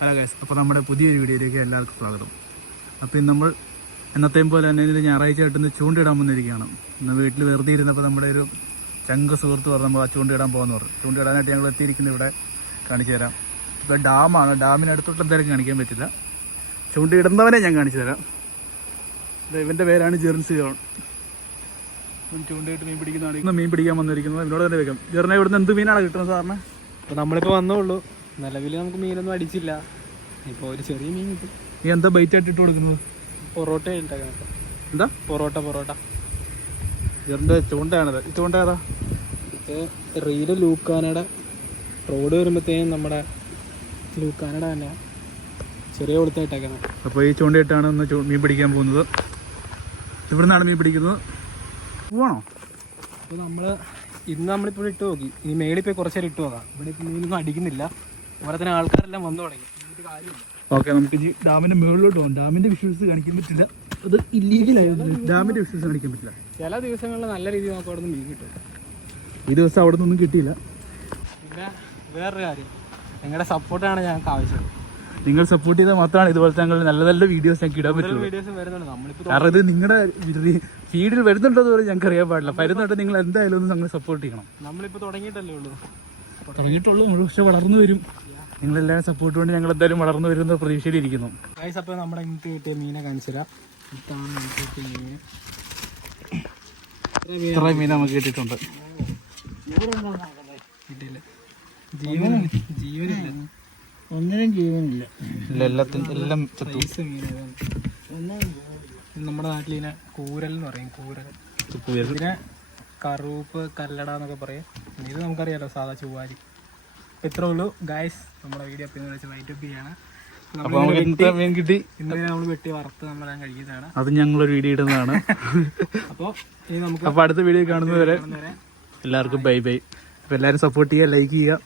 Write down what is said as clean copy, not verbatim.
Hello guys, അപ്പോൾ നമ്മുടെ പുതിയൊരു വീഡിയോയിലേക്ക് എല്ലാവർക്കും സ്വാഗതം. അപ്പോൾ ഇന്ന് നമ്മൾ എന്നത്തെയും പോലെ തന്നെ ഇന്ന് ഞായറാഴ്ച ആയിട്ടൊന്ന് ചൂണ്ടിടാൻ വന്നിരിക്കുകയാണ്. ഇന്ന് വീട്ടിൽ വെറുതെ ഇരുന്നപ്പോൾ നമ്മുടെ ഒരു ചങ്ക സുഹൃത്ത് പറഞ്ഞു നമ്മൾ ആ ചൂണ്ടിടാൻ പോകുമെന്ന് പറഞ്ഞു. ചൂണ്ടിടാനായിട്ട് ഞങ്ങൾ എത്തിയിരിക്കുന്നത് ഇവിടെ കാണിച്ചു തരാം. ഇപ്പോൾ ഡാമാണ്, ഡാമിനടുത്തോട്ട് എന്തായാലും കാണിക്കാൻ പറ്റില്ല. ചൂണ്ടിയിടുന്നവനെ ഞാൻ കാണിച്ചു തരാം. ഇവൻ്റെ പേരാണ് ജെറിൻസ് ജോൺ. ചൂണ്ടയിട്ട് മീൻ പിടിക്കുന്നതാണ്. ഇന്ന് മീൻ പിടിക്കാൻ വന്നിരിക്കുന്നത് ഇവനോട് തന്നെ വെക്കാം. ജെറിനെ ഇവിടുന്ന് എന്ത് മീനാണ് കിട്ടുന്നത് സാറിന്? അപ്പോൾ നമ്മളിപ്പോൾ വന്നോളൂ. നിലവിൽ നമുക്ക് മീനൊന്നും അടിച്ചില്ല. ഇപ്പോൾ ഒരു ചെറിയ മീൻ കിട്ടും. നീ എന്താ ബൈറ്റ് ആയിട്ട് ഇട്ട് കൊടുക്കുന്നത്? പൊറോട്ട ഉണ്ടാക്കാം. എന്താ പൊറോട്ട ജെറിൻ്റെ ചൂണ്ടയാണത്. ഈ ചൂണ്ട ഏതാ? ഇത് റീല് ലൂക്കാനയുടെ റോഡ് വരുമ്പോഴത്തേനും നമ്മുടെ ലൂക്കാനയുടെ തന്നെ ചെറിയ കൊടുത്തായിട്ടേക്കുന്നത്. അപ്പോൾ ഈ ചൂണ്ടയിട്ടാണ് ഇന്ന് മീൻ പിടിക്കാൻ പോകുന്നത്. ഇവിടെ നിന്നാണ് മീൻ പിടിക്കുന്നത്. പോവാണോ? അപ്പോൾ നമ്മളിപ്പോൾ ഇട്ട് നോക്കി. ഇനി മേളിൽ പോയി കുറച്ച് നേരം ഇട്ട് നോക്കാം. ഇവിടെ ഇപ്പോൾ മീനൊന്നും അടിക്കുന്നില്ല. അതുപോലെ തന്നെ ആൾക്കാരെല്ലാം വന്നു തുടങ്ങി. കാര്യമില്ല. ഓക്കെ, നമുക്ക് ഇനി ഡാമിൻ്റെ മുകളിലോട്ട് പോകും. ഡാമിൻ്റെ വിഷ്വൽസ് കാണിക്കാൻ പറ്റില്ല, അത് ഇല്ലീഗലായിരുന്നു. ഡാമിൻ്റെ വിഷ്വൽസ് കാണിക്കാൻ പറ്റില്ല. ചില ദിവസങ്ങളിൽ നല്ല രീതിയിൽ നമുക്ക് അവിടെ നിന്ന് മീൻ കിട്ടും. ഈ ദിവസം അവിടെ നിന്നൊന്നും കിട്ടിയില്ല. പിന്നെ വേറൊരു കാര്യം, നിങ്ങളുടെ സപ്പോർട്ടാണ് ഞങ്ങൾക്ക് ആവശ്യം. നിങ്ങൾ സപ്പോർട്ട് ചെയ്താൽ മാത്രമാണ് ഇതുപോലത്തെ ഞങ്ങൾ നല്ല നല്ല വീഡിയോസ് ഞങ്ങൾക്ക് ഇടാൻ പറ്റുള്ളൂ. വീഡിയോസ് വരുന്നുണ്ട്. നമ്മളിപ്പോൾ കാരണം ഇത് നിങ്ങളുടെ ഫീഡിൽ വരുന്നുണ്ടോ എന്ന് ഞങ്ങൾക്ക് അറിയാൻ പാടില്ല. വരുന്നുണ്ട്, നിങ്ങൾ എന്തായാലും ഒന്ന് ഞങ്ങൾ സപ്പോർട്ട് ചെയ്യണം. നമ്മളിപ്പോൾ തുടങ്ങിയിട്ടല്ലേ ഉള്ളൂ. തുടങ്ങിയിട്ടുള്ളൂ, പക്ഷെ വളർന്നു വരും. നിങ്ങളെല്ലാവരും സപ്പോർട്ട് കൊണ്ട് ഞങ്ങൾ എന്തായാലും വളർന്നു വരുന്ന പ്രതീക്ഷയിലിരിക്കുന്നു. ഗൈസ്, അപ്പോൾ നമ്മുടെ ഇന്നത്തെ കിട്ടിയ മീനെ കാണിച്ചു തരാം. ഇതാണ് നമുക്ക് കിട്ടിയ മീൻ. ഇത്ര മീൻ നമുക്ക് കിട്ടിയിട്ടുണ്ട്. കിട്ടിയില്ല, ജീവനില്ല, ഒന്നിനും ജീവനില്ല. എല്ലാം നമ്മുടെ നാട്ടിൽ ഇതിനെ കൂരൽ എന്ന് പറയും. കൂരൽ. ഇതിനെ കറുപ്പ്, കല്ലട എന്നൊക്കെ പറയും. ഇത് നമുക്കറിയാലോ, സാധാ ചൊവ്വാരി. അപ്പോൾ ഇത്രേ ഉള്ളൂ ഗൈസ്. നമ്മുടെ വീഡിയോ അപ്പോൾ ഇന്ന് വെച്ച് വൈറ്റ് അപ്പ് ചെയ്യാണ്. മീൻ കിട്ടി. ഇന്നലെ നമ്മൾ വെട്ടി വറുത്ത് നമ്മളെല്ലാം കഴിക്കുന്നതാണ്. അത് ഞങ്ങളൊരു വീഡിയോ ഇടുന്നതാണ്. അപ്പോൾ ഇനി നമുക്ക് അടുത്ത വീഡിയോ കാണുന്നവരെ എല്ലാവർക്കും ബൈ ബൈ. അപ്പോൾ എല്ലാവരും സപ്പോർട്ട് ചെയ്യുക, ലൈക്ക് ചെയ്യുക.